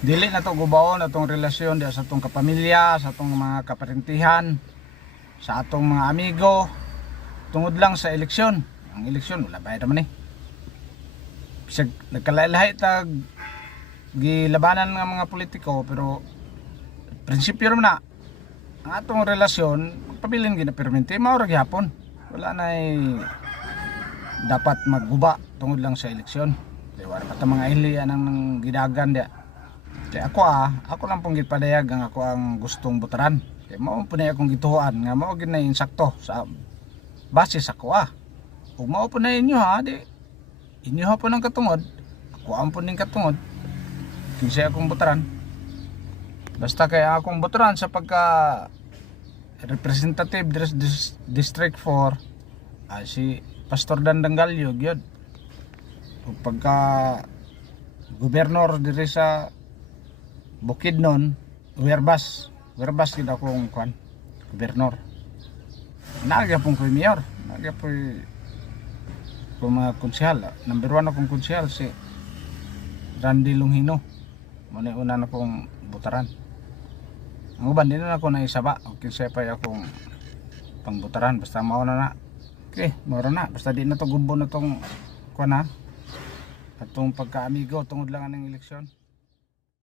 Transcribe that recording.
dili na to gubaon atong relasyon sa atong kapamilya, sa atong mga kaparentihan, sa atong mga amigo tungod lang sa eleksyon. Ang eleksyon wala bayad naman bisag nagkalahi tag gilabanan nga mga politiko, pero prinsipyo naman na ang atong relasyon pabilin ginapermente mao ra gyapon. Wala na dapat magguba tungod lang sa eleksyon. Kaya wala pa mga ili anang gidagan dia. Kaya ako lang pong gipadayag ang ako ang gustong butaran. Kaya mao po na akong gituhuan nga mao gid na insakto sa base sa ako Kung mao po na inyo di inyo ha po ng katungod, ako ang po ning katungod. Kinsa akong butaran. Basta kaya akong butaran sa pagka representative district 4 si Pastor Dandangalyo gyud. Ug pagka gobernador diri sa Bukidnon, Werbas gid akong gobernador. Naga pong premier, naga po kung mga konsehal. Number 1 akong konsehal si Randy Longhino. Muna una na akong butaran. Ang uban din na ako na isaba. Okay, siya pa akong pangbutaran. Basta mao na. Okay, mao na. Basta di na to gumbo na tong atong pagka-amigo tungod lang ang eleksyon.